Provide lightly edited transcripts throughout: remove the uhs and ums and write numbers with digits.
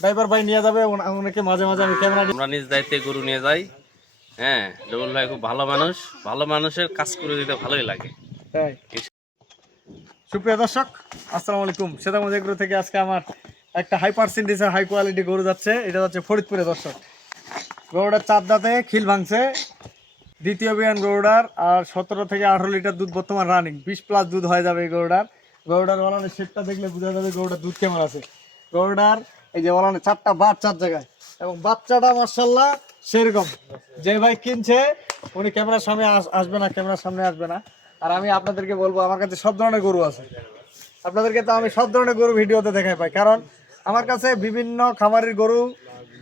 Driver ভাই নিয়ে যাবে, ওনাকে মাঝে মাঝে আমি ক্যামেরা আমরা নিজ দায়িত্বে গরু নিয়ে যাই। হ্যাঁ, রবুল ভাই খুব ভালো মানুষ, ভালো মানুষের কাজ করে দিতে ভালোই লাগে। তাই। সুপ্রিয় দর্শক, আসসালামু আলাইকুম। সেদামজ এগ্রো থেকে আজকে আমার একটা হাই পার্সেন্টেজের হাই কোয়ালিটি গরু যাচ্ছে। এটা যাচ্ছে ফরিদপুরে। দর্শক, গরুটার 4 দাঁতে খিল ভাঙছে, দ্বিতীয় বিয়ান গরুটার, আর 17 থেকে 18 লিটার দুধ বর্তমান রানিং। 20+ দুধ হয়ে যাবে এই গরুটার ওলানের শেপটা দেখলে বোঝা যাবে গরুটার দুধ কেমন আছে। গরুটার এই যে ওলানের 4টা বাট 4 জায়গায়, এবং বাচ্চাটা মার্শাল্লাহ সেরকম। যে ভাই কিনছে উনি ক্যামেরার সামনে আসবে না, ক্যামেরার সামনে আসবে না। আর আমি আপনাদেরকে বলবো, আমার কাছে সব ধরনের গরু আছে। আপনাদেরকে তো আমি সব ধরনের গরু ভিডিওতে দেখাই পাই, কারণ আমার কাছে বিভিন্ন খামারের গরু,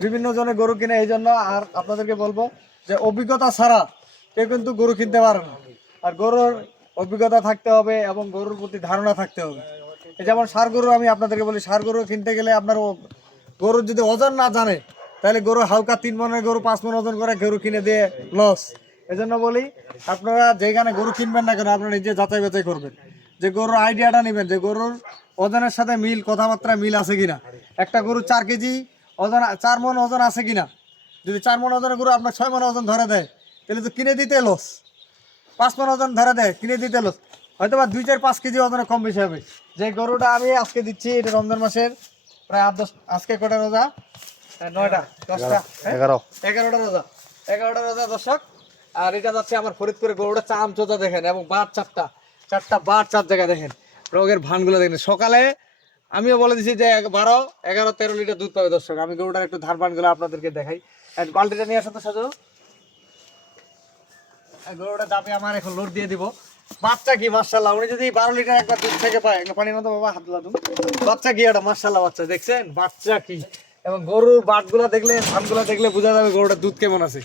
বিভিন্ন জনের গরু কিনে। এই জন্য আর আপনাদেরকে বলবো যে অভিজ্ঞতা ছাড়া কেউ কিন্তু গরু কিনতে পারে না। আর গরুর অভিজ্ঞতা থাকতে হবে এবং গরুর প্রতি ধারণা থাকতে হবে। এই যেমন ষাঁড় গরু, আমি আপনাদেরকে বলি, ষাঁড় গরু কিনতে গেলে আপনার গরুর যদি ওজন না জানে, তাহলে গরু হালকা 3 মনের গরু 5 মন ওজন করে গরু কিনে দিয়ে লস। এই জন্য বলি, আপনারা যেখানে গরু কিনবেন না কেন, আপনারা নিজে যাচাই বাছাই করবেন, যে গরুর আইডিয়াটা নেবেন, যে গরুর ওজনের সাথে মিল, কথাবার্তা মিল আছে কিনা। একটা গরু 4 কেজি ওজন, 4 মন ওজন আছে কিনা। যদি 4 মন ওজনের গরু আপনার 6 মন ওজন ধরে দেয়, তাহলে তো কিনে দিতে লস। 5 মন ওজন ধরে দেয়, কিনে দিতে লস। হয়তো বা 2, 4, 5 কেজি ওজনে কম বেশি হবে। যে গরুটা আমি আজকে দিচ্ছি, এটা রমজান মাসের প্রায় 8-10, আজকে কটা রোজা? 9টা 10টা 11টা রোজা, 11টা রোজা দর্শক। আর এটা যাচ্ছে আমার ফরিদপুরে। গরুটা চামচোচা দেখেন, এবং বাট 4টা বাট 4 জায়গায় দেখেন, রোগের ভানগুলো দেখেন। সকালে আমিও বলে দিচ্ছি যে 12, 11, 13 লিটার দুধ পাবে। দর্শক, আমি গরুটার একটু ধার ভানগুলো আপনাদেরকে দেখাই। বালতিটা নিয়ে আসো তো সাজু। গরুটা দাবি আমার এখন লোড দিয়ে দিব। বাচ্চা কি মার্শাল্লাহ, উনি যদি 12 লিটার একবার দুধ থেকে পায়, পানির মতো বাবা হাত লাদুন। বাচ্চা কি এটা মার্শাল্লাহ, বাচ্চা দেখছেন বাচ্চা কি। এবং গরুর বাটগুলা দেখলে, ধানগুলা দেখলে বোঝা যাবে গরুটার দুধ কেমন আছে।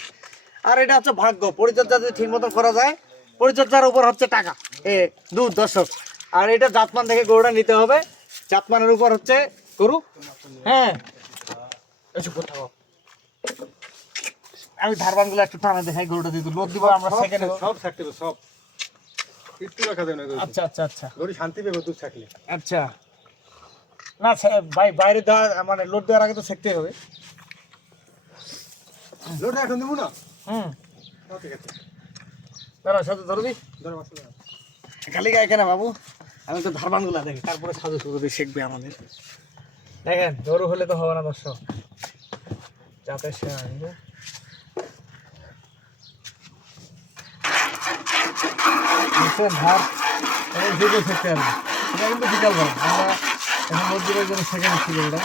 আর এটা হচ্ছে ভাগ্য, পরিচর্যা যদি ঠিক মতন করা যায়, পরিচর্যার উপর হচ্ছে টাকা, দুধ। দর্শক, আর এটা জাতমান দেখে গরুটা নিতে হবে, জাতমানের উপর হচ্ছে গরু। হ্যাঁ, আমি ধারবানগুলো একটু টানা দেখাই। গরুটা দিয়ে লোড দিব আমরা সেকেন্ডে, সব থাকতে হবে, সব একটু রাখা দেবে না। আচ্ছা আচ্ছা আচ্ছা, গরু শান্তি পেবে দুধ থাকলে। আচ্ছা, না ভাই, বাইরে দেওয়া মানে লোড দেওয়ার আগে তো শিখতে হবে। লোড এখন দেবো না। ঠিক আছে, দাঁড়া সাজু ধরবি, খালি গায়ে কেনা বাবু। আমি তো ধারবানগুলা দেখি, তারপরে সাজু সুজু শিখবে আমাদের। দেখেন, গরু হলে তো হবে না দর্শক, যাতে সে আসবে। ধার দিকে শিখতে হবে, এটা কিন্তু বিকাল বল। আমরা এখন মসজিদের জন্য সেকেন্ড ছিল এটা।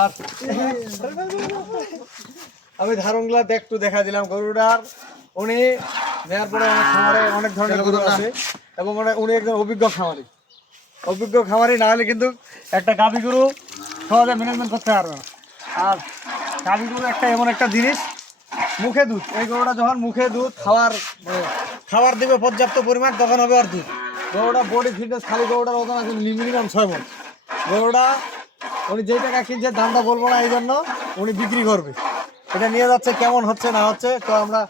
আর আমি ধারণগুলা একটু দেখা দিলাম গরুটার। উনি নেওয়ার পরে আমার খামারে অনেক ধরনের গরু আছে, এবং উনি একজন অভিজ্ঞ খামারি না হলে কিন্তু একটা গাভী গরু সহজে ম্যানেজমেন্ট করতে পারবে না। আর গাভী গরু একটা এমন একটা জিনিস, মুখে দুধ। এই গরুটা যখন মুখে দুধ খাবার দিবে পর্যাপ্ত পরিমাণ, তখন হবে আর দুধ। গরুটা বডি ফিটনেস, খালি গরুটার ওজন আছে মিনিমাম 6 মণ। গরুটা উনি যেই টাকা কিনছে, দামটা বলবো না, এই জন্য উনি বিক্রি করবে। এটা নিয়ে যাচ্ছে, কেমন হচ্ছে না হচ্ছে তো আমরা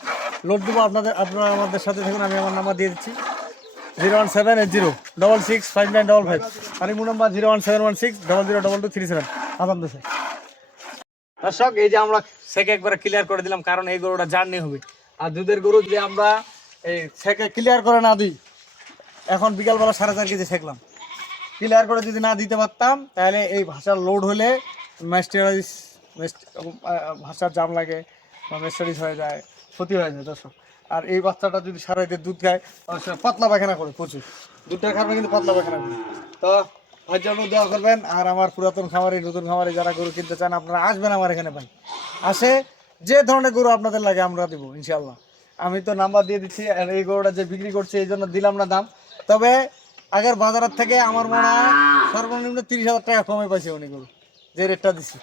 লোড দেবো। আপনারা আমাদের সাথে থাকুন। আমি আমার নাম্বার দিয়ে দিচ্ছি 01780665955, আর ইমো নাম্বার 01716002237। আদাম দেশে। দর্শক, এই যে আমরা সেকে একবার ক্লিয়ার করে দিলাম, কারণ এই গরুটা জার্নি হবে। আর দুধের গরু যদি আমরা এই সেকে ক্লিয়ার করে না দিই, এখন বিকালবেলা 4.5 কেজি শেখলাম, ক্লিয়ার করে যদি না দিতে পারতাম, তাহলে এই ভাষার লোড হলে ভাষার জাম লাগে বা মেস্টারিজ হয়ে যায়, ক্ষতি হয়ে যায় দর্শক। আর এই বাচ্চাটা যদি সারাইতে দুধ খায়, পাতলা পায়খানা করে প্রচুর, দুধটা খাবে কিন্তু পাতলা পায়খানা করে। তো ভাই জন্য দোয়া করবেন। আর আমার পুরাতন খামারি, নতুন খামারি যারা গরু কিনতে চান, আপনারা আসবেন আমার এখানে। ভাই আসে, যে ধরনের গরু আপনাদের লাগে আমরা দেবো ইনশাল্লাহ। আমি তো নাম্বার দিয়ে দিচ্ছি। আর এই গরুটা যে বিক্রি করছে, এই জন্য দিলাম না দাম। তবে আগের বাজারের থেকে আমার মনে হয় সর্বনিম্ন 30,000 টাকা কমে পাইছে উনি গরু, যে রেটটা দিচ্ছি।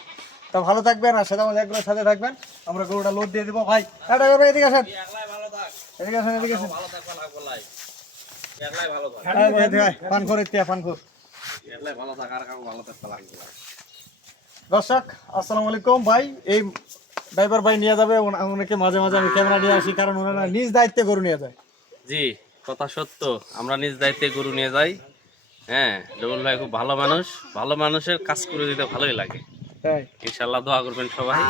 তা ভালো থাকবেন, আর সাথে আমাদের একগুলোর সাথে থাকবেন। আমরা গরুটা লোড দিয়ে দিব। ভাই এদিকে আসেন, এদিকে আসেন, এদিকে আসেন। পান করে পান কর। দর্শক, আসসালামু আলাইকুম। ভাই, এই ড্রাইভার ভাই নিয়ে যাবে, ওনাকে মাঝে মাঝে আমি ক্যামেরা নিয়ে আসি, কারণ ওনারা নিজ দায়িত্বে গরু নিয়ে যায়। জি, কথা সত্য, আমরা নিজ দায়িত্বে গরু নিয়ে যাই। হ্যাঁ, রবুল ভাই খুব ভালো মানুষ, ভালো মানুষের কাজ করে দিতে ভালোই লাগে। তাই ইনশাল্লাহ দোয়া করবেন সবাই,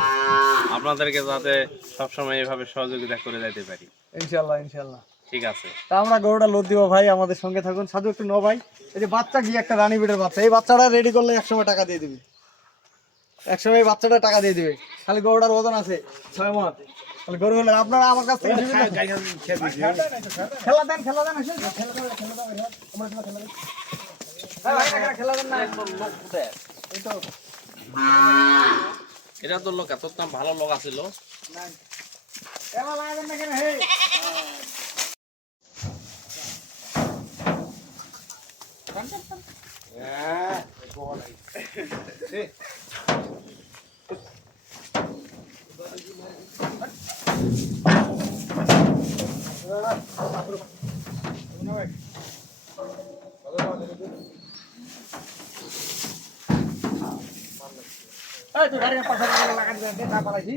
আপনাদেরকে যাতে সবসময় এভাবে সহযোগিতা করে যাইতে পারি। ইনশাল্লাহ ইনশাল্লাহ। ঠিক আছে, তা আমরা গরুটা লোড দিব ভাই, আমাদের সঙ্গে থাকুন। সাধু একটু ন ভাই, এই যে বাচ্চা কি একটা রানী বিটের বাচ্চা, এই বাচ্চাটা রেডি করলে একসময় টাকা দিয়ে দিবি, একসময় এই বাচ্চাটা টাকা দিয়ে দিবে। খালি গরুটার ওজন আছে 6 মণ, তাহলে গরু হলে আপনারা আমার কাছ থেকে নিবেন না? খেলা দেন খেলা দেন, আসেন খেলা দেন খেলা দেন, আমরা খেলা দেন। হ্যাঁ ভাই, এখানে খেলা দেন না, এই তো এটা তো লোক এত ভালো লোক আছিল। না খেলা লাগাবেন না কেন? হে এই তো গাড়ি পাশে লাগাই দে, না পালাইছি।